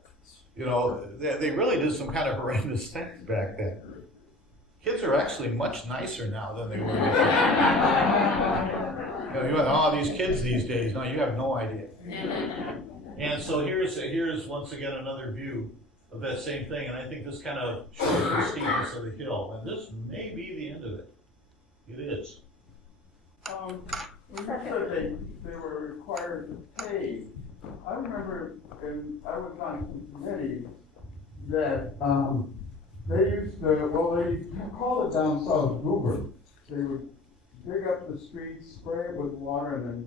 They really did some kind of horrendous things back then. Kids are actually much nicer now than they were before. You went, these kids these days, no, you have no idea. And so here's once again another view of that same thing, and I think this kind of shows the steepness of the hill, and this may be the end of it. It is. When you said they were required to pay, I remember, and I was on committee, that they used to, they call it down south goober. They would dig up the streets, spray it with water, and then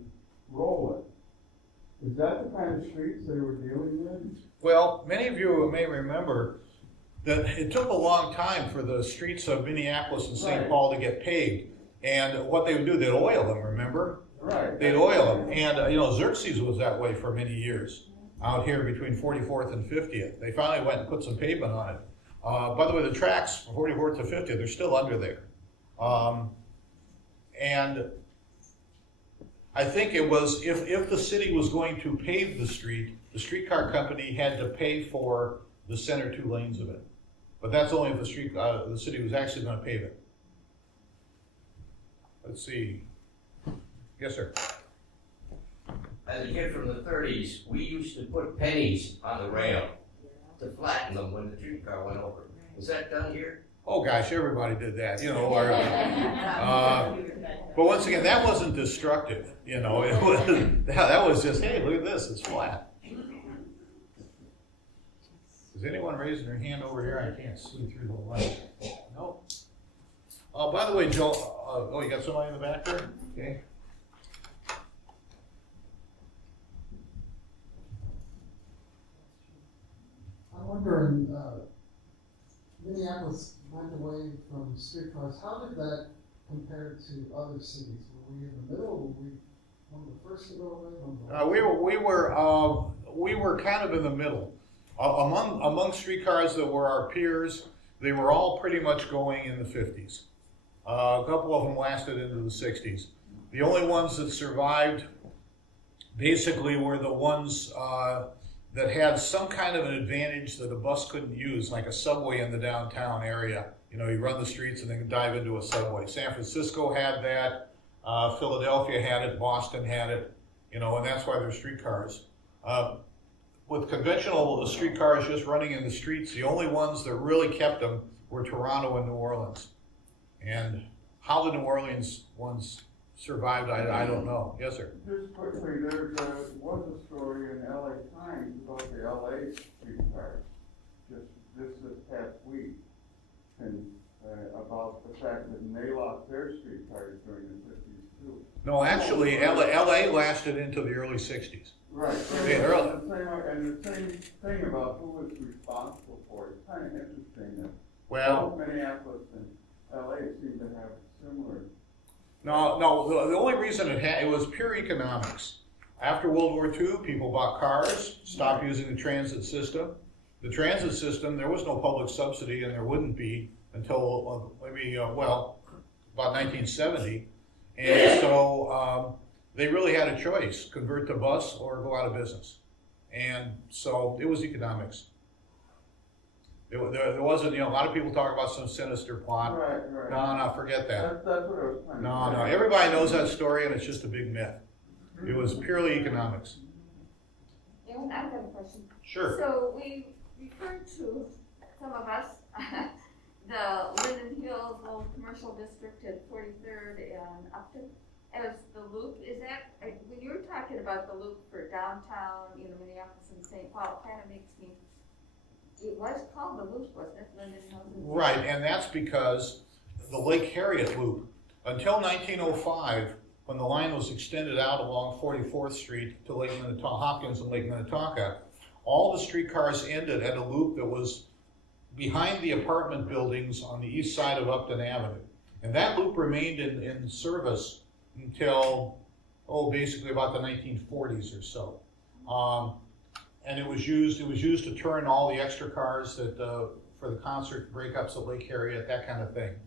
roll it. Is that the kind of streets they were dealing with? Well, many of you may remember that it took a long time for the streets of Minneapolis and St. Paul to get paved. And what they would do, they'd oil them, remember? Right. They'd oil them. And, Xerxes was that way for many years, out here between 44th and 50th. They finally went and put some pavement on it. By the way, the tracks from 44th to 50th, they're still under there. And I think it was, if the city was going to pave the streetcar company had to pay for the center 2 lanes of it. But that's only if the city was actually going to pave it. Let's see. Yes, sir. As a kid from the 30s, we used to put pennies on the rail to flatten them when the streetcar went over. Was that done here? Oh gosh, everybody did that, but once again, that wasn't destructive, It was, that was just, hey, look at this, it's flat. Is anyone raising their hand over here? I can't see through the light. Nope. By the way, Joe, oh, you got somebody in the back there? Okay. I'm wondering, Minneapolis went away from streetcars. How did that compare to other cities? Were we in the middle? Were we one of the first to go away? We were kind of in the middle. Among streetcars that were our peers, they were all pretty much going in the 50s. A couple of them lasted into the 60s. The only ones that survived basically were the ones that had some kind of an advantage that a bus couldn't use, like a subway in the downtown area. You know, you run the streets and then dive into a subway. San Francisco had that, Philadelphia had it, Boston had it, you know, and that's why they're streetcars. With conventional streetcars just running in the streets, the only ones that really kept them were Toronto and New Orleans. And how the New Orleans ones survived, I don't know. Yes, sir? Just quickly, there was a story in LA Times about the LA streetcars just this past week, and about the fact that they lost their streetcars during the 50s too. No, actually, LA lasted into the early 60s. Right. Yeah, early. And the same thing about who was responsible for it. It's kind of interesting that Well, both Minneapolis and LA seem to have similar. no, the only reason it was pure economics. After World War II, people bought cars, stopped using the transit system. The transit system, there was no public subsidy, and there wouldn't be until maybe, about 1970. And so they really had a choice, convert to bus or go out of business. And so it was economics. There wasn't, a lot of people talk about some sinister plot. Right. No, forget that. That's what I was trying to No, say. everybody knows that story, and it's just a big myth. It was purely economics. Aaron, I've got a question. Sure. So we referred to, some of us, the Linden Hills little commercial district at 43rd and Upton as the loop. Is that, when you were talking about the loop for downtown, Minneapolis and St. Paul, it kind of makes me, it was called the loop, wasn't it? Linden Hills and St. Paul? Right, and that's because the Lake Harriet Loop, until 1905, when the line was extended out along 44th Street to Lake Minnetonka, Hopkins and Lake Minnetonka, all the streetcars ended at a loop that was behind the apartment buildings on the east side of Upton Avenue. And that loop remained in service until, basically about the 1940s or so. And it was used to turn all the extra cars that, for the concert breakups at Lake Harriet, that kind of thing.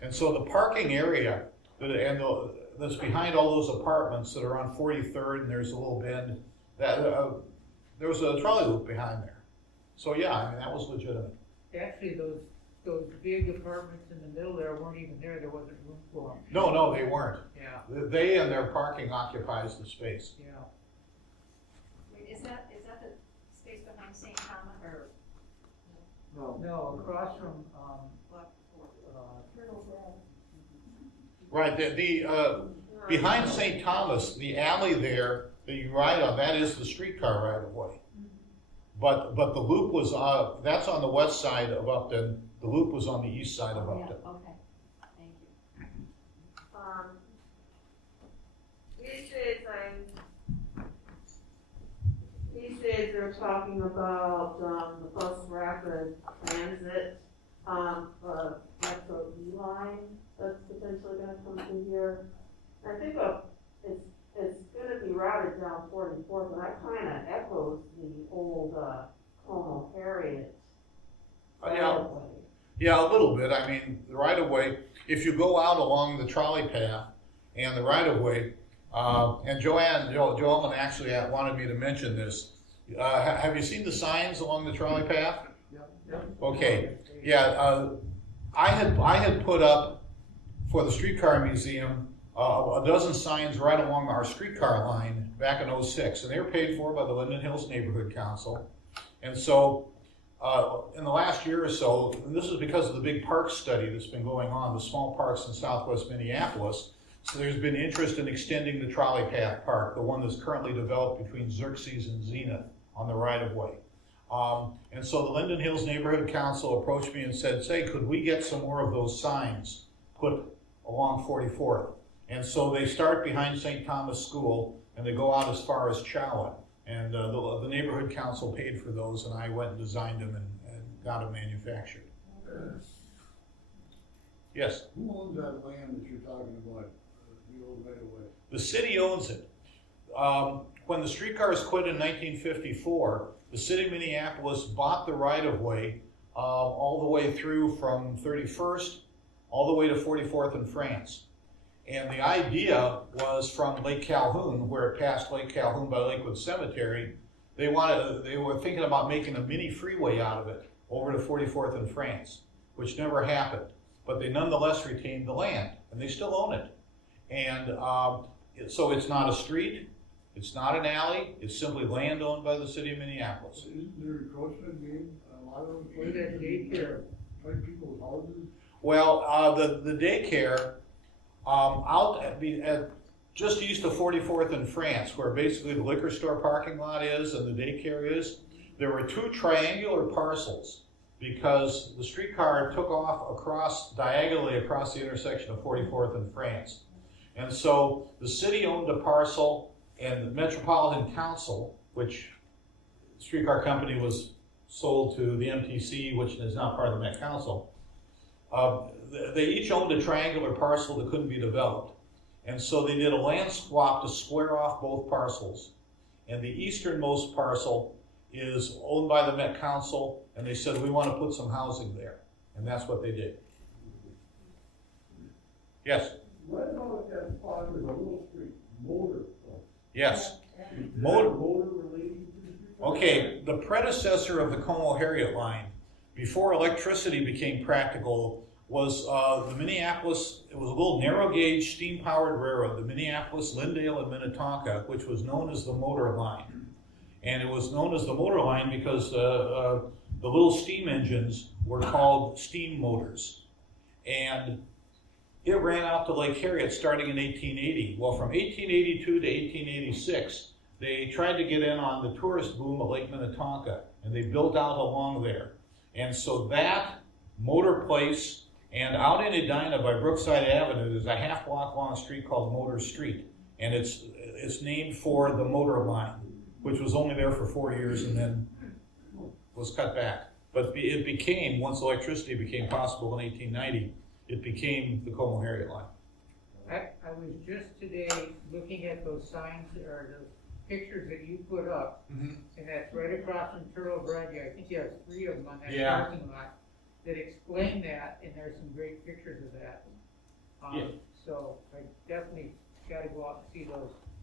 And so the parking area, that's behind all those apartments that are on 43rd, and there's a little bend, there was a trolley loop behind there. So yeah, that was legitimate. Actually, those big apartments in the middle there weren't even there. There wasn't room for them. No, they weren't. Yeah. They and their parking occupies the space. Yeah. Wait, is that the space behind St. Thomas or? No, across from, Right, the behind St. Thomas, the alley there that you ride on, that is the streetcar right of way. But the loop was, that's on the west side of Upton. The loop was on the east side of Upton. Yeah, okay, thank you. These days they're talking about the bus rapid transit, Metro E line that's potentially going to come through here. I think it's going to be routed down 44th, and that kind of echoes the old Como Harriet. Yeah, a little bit. I mean, the right of way, if you go out along the trolley path and the right of way, and Joellen actually wanted me to mention this. Have you seen the signs along the trolley path? Yep. Okay. Yeah, I had put up for the Streetcar Museum a dozen signs right along our streetcar line back in '06, and they were paid for by the Linden Hills Neighborhood Council. And so in the last year or so, and this is because of the big park study that's been going on, the small parks in southwest Minneapolis, so there's been interest in extending the trolley path park, the one that's currently developed between Xerxes and Zenith on the right of way. And so the Linden Hills Neighborhood Council approached me and said, could we get some more of those signs put along 44th. And so they start behind St. Thomas School and they go out as far as Chowan. And the neighborhood council paid for those, and I went and designed them and got them manufactured. Yes? Who owns that land that you're talking about, the old right of way? The city owns it. When the streetcars quit in 1954, the city of Minneapolis bought the right-of-way all the way through from 31st all the way to 44th and France. And the idea was from Lake Calhoun, where it passed Lake Calhoun by Lakewood Cemetery, they were thinking about making a mini freeway out of it over to 44th and France, which never happened. But they nonetheless retained the land, and they still own it. And so it's not a street, it's not an alley, it's simply land owned by the city of Minneapolis. Isn't there encroachment being a lot of those Where's that daycare? like people's houses? Well, the daycare out at just east of 44th and France, where basically the liquor store parking lot is and the daycare is, there were two triangular parcels because the streetcar took off diagonally across the intersection of 44th and France. And so the city owned a parcel, and the Metropolitan Council, which the streetcar company was sold to the MTC, which is now part of the Met Council, they each owned a triangular parcel that couldn't be developed. And so they did a land swap to square off both parcels. And the easternmost parcel is owned by the Met Council, and they said, we want to put some housing there. And that's what they did. Yes? What about that spot with a little street, motor? Yes. Motor related to the street? Okay, the predecessor of the Como-Harriet line, before electricity became practical, was the Minneapolis, it was a little narrow gauge steam powered railroad, the Minneapolis, Lindale, and Minnetonka, which was known as the motor line. And it was known as the motor line because the little steam engines were called steam motors. And it ran out to Lake Harriet starting in 1880. Well, from 1882 to 1886, they tried to get in on the tourist boom of Lake Minnetonka, and they built out along there. And so that motor place, and out in Edina by Brookside Avenue, there's a half-block long street called Motor Street, and it's named for the motor line, which was only there for 4 years and then was cut back. But it became, once electricity became possible in 1890, it became the Como-Harriet line. I was just today looking at those signs, or those pictures that you put up, and that's right across from Turtle Bread. I think you have 3 of them on that parking lot that explain that, and there's some great pictures of that. So I definitely got to go out and see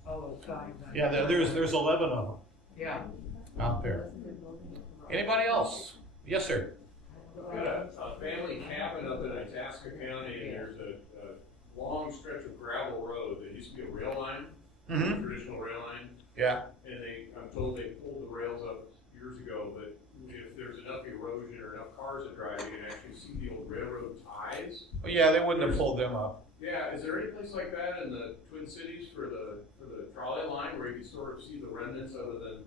all those signs. Yeah, there's 11 of them. Yeah. Out there. Anybody else? Yes, sir. Got a family cabin up in Itasca County, and there's a long stretch of gravel road that used to be a rail line, a traditional rail line. Yeah. And I'm told they pulled the rails up years ago, but if there's enough erosion or enough cars that drive, you can actually see the old railroad ties. Well, yeah, they wouldn't have pulled them up. Yeah, is there any place like that in the Twin Cities for the trolley line where you can sort of see the remnants other than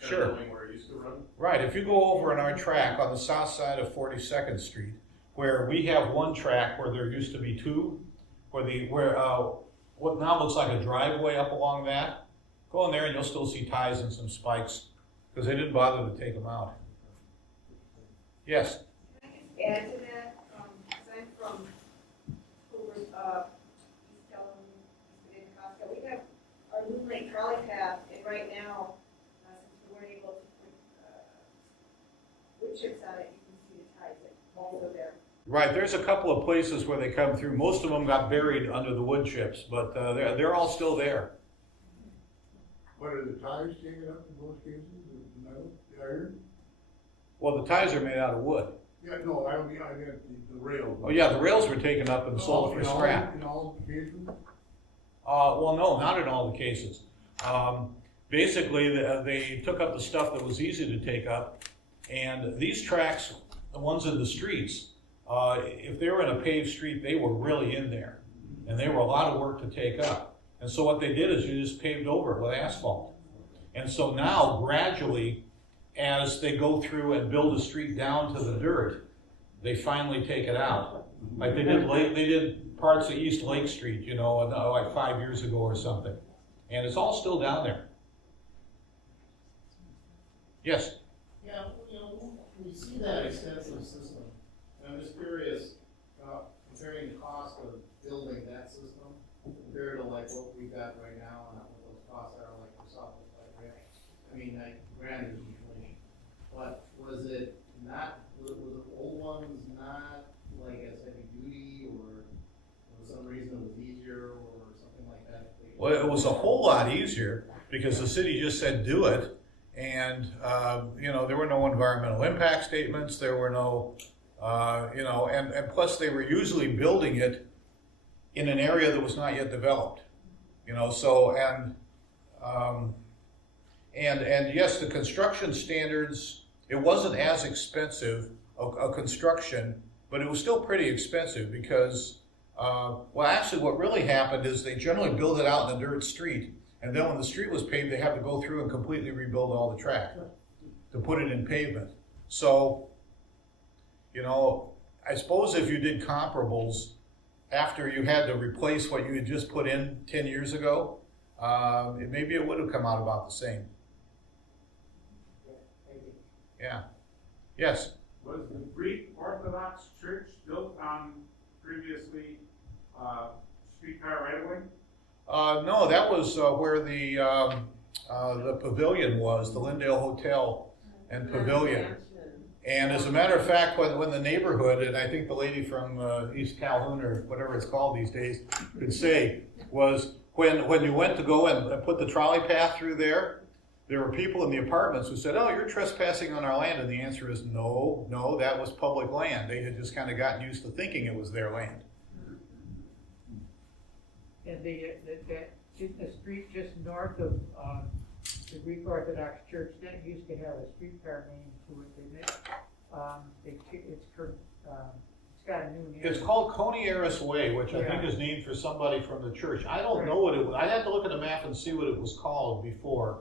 kind of knowing where it used to run? Right. If you go over on our track on the south side of 42nd Street, where we have one track where there used to be 2, where what now looks like a driveway up along that, go in there and you'll still see ties and some spikes because they didn't bother to take them out. Yes. Can I just add to that? Because I'm from East Kellam, Minnehaha. We have our Loon Lake trolley path, and right now, since we weren't able to put wood chips on it, you can see the ties also there. Right. There's a couple of places where they come through. Most of them got buried under the wood chips, but they're all still there. What are the ties taken up in most cases? The metal, the iron? Well, the ties are made out of wood. Yeah, no, I meant the rails. Oh yeah, the rails were taken up and sold for scrap. In all cases? Well, no, not in all the cases. Basically, they took up the stuff that was easy to take up, and these tracks, the ones in the streets, if they were in a paved street, they were really in there, and they were a lot of work to take up. And so what they did is you just paved over it with asphalt. And so now, gradually, as they go through and build a street down to the dirt, they finally take it out. Like they did parts of East Lake Street, you know, like 5 years ago or something. And it's all still down there. Yes? Yeah, you know, we see that extensive system, and I'm just curious, comparing the cost of building that system compared to like what we got right now and what those costs are like for software, like, I mean, like, granted, there's inflation, but was the old ones not like as heavy duty, or for some reason it was easier, or something like that? Well, it was a whole lot easier because the city just said do it, and you know, there were no environmental impact statements. There were no, you know, and plus they were usually building it in an area that was not yet developed. You know, so and yes, the construction standards. It wasn't as expensive a construction, but it was still pretty expensive because, well, actually what really happened is they generally build it out in a dirt street, and then when the street was paved, they had to go through and completely rebuild all the track to put it in pavement. So, you know, I suppose if you did comparables after you had to replace what you had just put in 10 years ago, maybe it would have come out about the same. Yeah. Yes? Was the Greek Orthodox Church built on previously streetcar right-of-way? No, that was where the pavilion was, the Lindale Hotel and Pavilion. And as a matter of fact, when the neighborhood, and I think the lady from East Calhoun or whatever it's called these days could say, was when you went to go and put the trolley path through there were people in the apartments who said, "Oh, you're trespassing on our land," and the answer is no, that was public land. They had just kind of gotten used to thinking it was their land. And the street just north of the Greek Orthodox Church, that used to have a streetcar name to it, didn't it? It's got a new name. It's called Coney-Aris Way, which I think is named for somebody from the church. I don't know what it was. I'd have to look at a map and see what it was called before.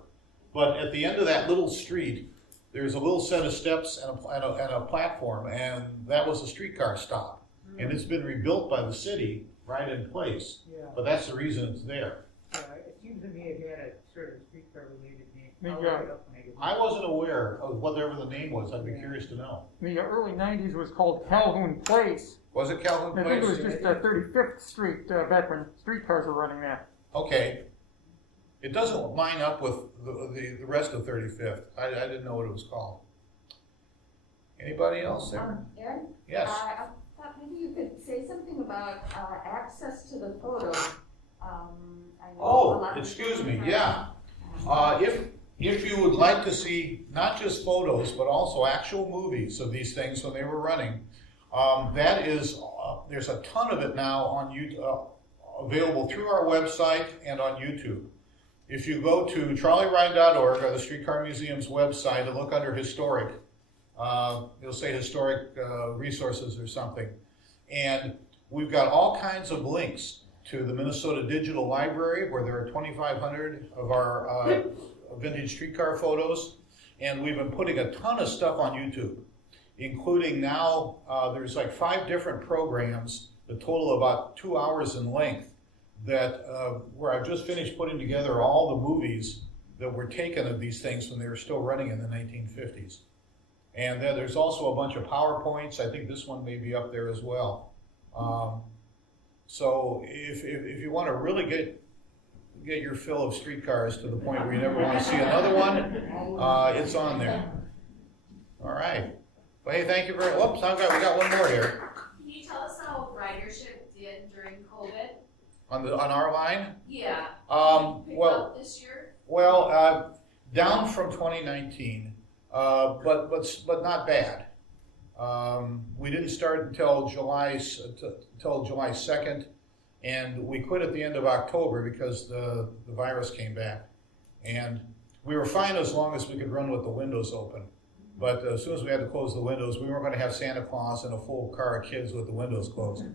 But at the end of that little street, there's a little set of steps and a platform, and that was a streetcar stop. And it's been rebuilt by the city right in place. Yeah. But that's the reason it's there. It seems to me it had a sort of streetcar-related name. I wasn't aware of whatever the name was. I'd be curious to know. The early 90s was called Calhoun Place. Was it Calhoun Place? I think it was just 35th Street back when streetcars were running there. Okay. It doesn't line up with the rest of 35th. I didn't know what it was called. Anybody else there? Aaron? Yes. I thought maybe you could say something about access to the photos. Excuse me. Yeah. If you would like to see not just photos but also actual movies of these things when they were running, that is there's a ton of it now on YouTube, available through our website and on YouTube. If you go to trolleyride.org or the Streetcar Museum's website and look under historic, you'll say historic resources or something. And we've got all kinds of links to the Minnesota Digital Library, where there are 2,500 of our vintage streetcar photos. And we've been putting a ton of stuff on YouTube, including now there's like 5 different programs that total about 2 hours in length, that where I've just finished putting together all the movies that were taken of these things when they were still running in the 1950s. And then there's also a bunch of PowerPoints. I think this one may be up there as well. So if you want to really get your fill of streetcars to the point where you never want to see another one, it's on there. All right. Well, hey, thank you very much. Whoops, we got one more here. Can you tell us how ridership did during COVID? On our line? Yeah. Well, this year? Well, down from 2019, but not bad. We didn't start until July 2nd, and we quit at the end of October because the virus came back. And we were fine as long as we could run with the windows open. But as soon as we had to close the windows, we weren't going to have Santa Claus and a full car of kids with the windows closed.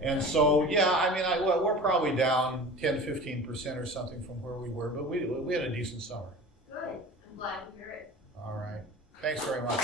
And so, yeah, I mean, we're probably down 10-15% or something from where we were, but we had a decent summer. Good. I'm glad to hear it. All right. Thanks very much.